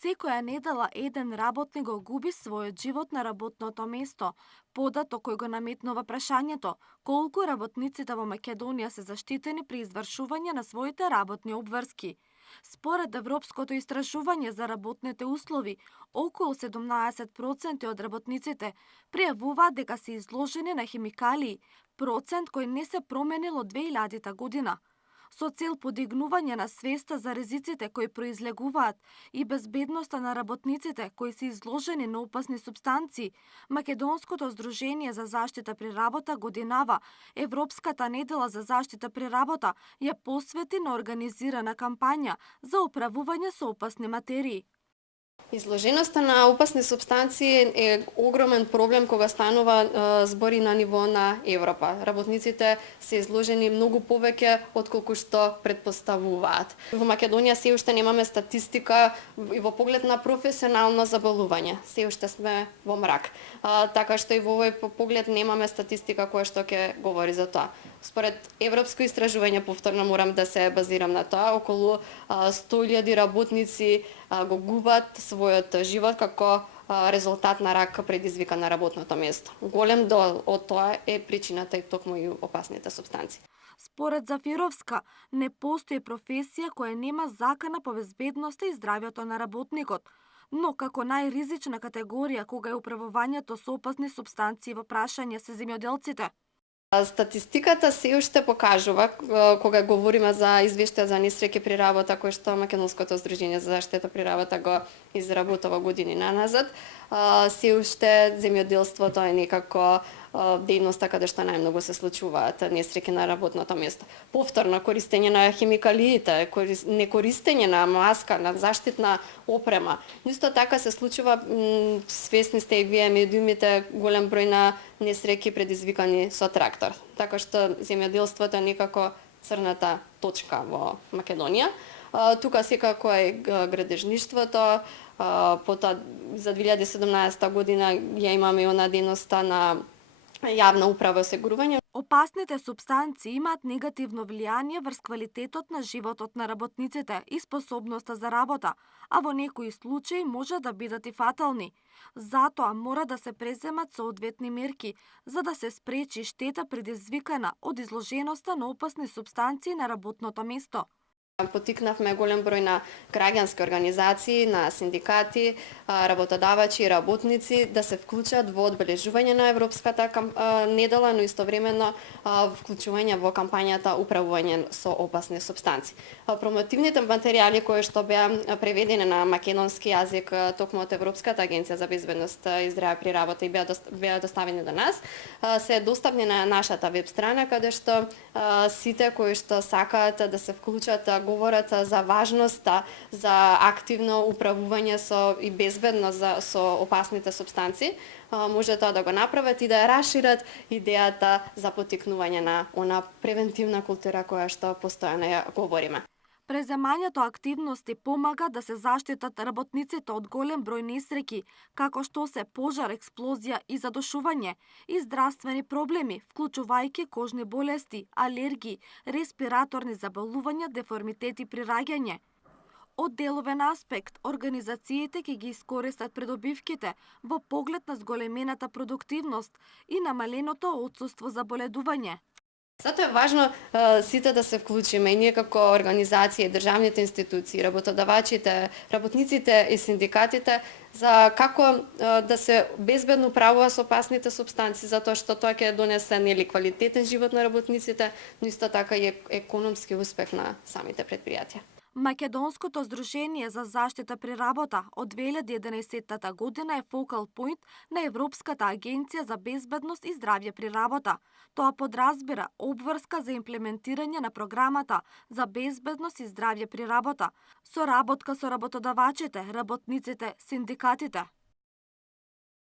Секоја недела еден работник го губи својот живот на работното место. Податок кој го наметнува прашањето колку работниците во Македонија се заштитени при извршување на своите работни обврски. Според европското истражување за работните услови, околу 17% од работниците пријавуваат дека се изложени на химикалии, процент кој не се променил од 2000 година. Со цел подигнување на свеста за ризиците кои произлегуваат и безбедноста на работниците кои се изложени на опасни супстанции, Македонското здружение за заштита при работа годинава Европската недела за заштита при работа ја посвети на организирана кампања за управување со опасни материи. Изложеноста на опасни супстанции е огромен проблем кога станува збори на ниво на Европа. Работниците се изложени многу повеќе отколку што предпоставуваат. Во Македонија се уште немаме статистика и во поглед на професионално заболување. Се уште сме во мрак. Така што и во овој поглед немаме статистика која што ќе говори за тоа. Според европско истражување, повторно морам да се базирам на тоа, околу 100.000 работници го губат својот живот како резултат на рак предизвикан на работното место. Голем дел од тоа е причината и токму и опасните супстанции. Според Зафировска, не постои професија која нема закана по безбедноста и здравјето на работникот, но како најризична категорија кога е управувањето со опасни супстанции во прашање се земјоделците. Статистиката се уште покажува, кога говориме за извештај за несреќи при работа, кој што Македонското здружение за заштита при работа го изработува години наназад, се уште земјоделството е некако дејноста каде што најмногу се случуваат несреќи на работното место. Повторно користење на химикалиите, некористење на маска, на заштитна опрема. Исто така се случува, свесни сте и вие медиумите, голем број на несреќи предизвикани со трактор. Така што земјоделството е некако црната точка во Македонија. Тука секако е градежништвото, потоа за 2017 година ја имаме и она дејноста на јавна управа и осигурување. Опасните супстанции имаат негативно влијание врз квалитетот на животот на работниците и способноста за работа, а во некои случаи може да бидат и фатални. Затоа мора да се преземат соодветни мерки за да се спречи штета предизвикана од изложеноста на опасни супстанции на работното место. Потикнавме голем број на граѓански организации, на синдикати, работодавачи и работници да се вклучат во одбележување на Европската недела, но истовремено вклучување во кампањата управување со опасни супстанции. Промотивните материјали кои што беа преведени на македонски јазик токму од Европската агенција за безбедност и здравје при работа и беа доставени до нас, се достапни на нашата веб страна каде што сите кои што сакаат да се вклучат говорат за важноста за активно управување со и безбедно со опасните супстанции, може тоа да го направат и да ја расшират идејата за потикнување на она превентивна култура која што постојано ја говориме. Преземањето активности помага да се заштитат работниците од голем број несреќи, како што се пожар, експлозија и задушување, и здравствени проблеми, вклучувајќи кожни болести, алергии, респираторни заболувања, деформитети при раѓање. Од деловен аспект, организациите ќе ги искористат придобивките во поглед на зголемената продуктивност и намаленото отсуство заболедување. Затоа е важно сите да се вклучиме и ние како организации, државните институции, работодавачите, работниците и синдикатите за како да се безбедно управува со опасните супстанции, затоа што тоа ќе донесе нели квалитетен живот на работниците, но исто така и економски успех на самите предпријатија. Македонското здружение за заштита при работа од 2011 година е фокал поинт на Европската агенција за безбедност и здравје при работа. Тоа подразбира обврска за имплементирање на програмата за безбедност и здравје при работа, соработка со работодавачите, работниците, синдикатите.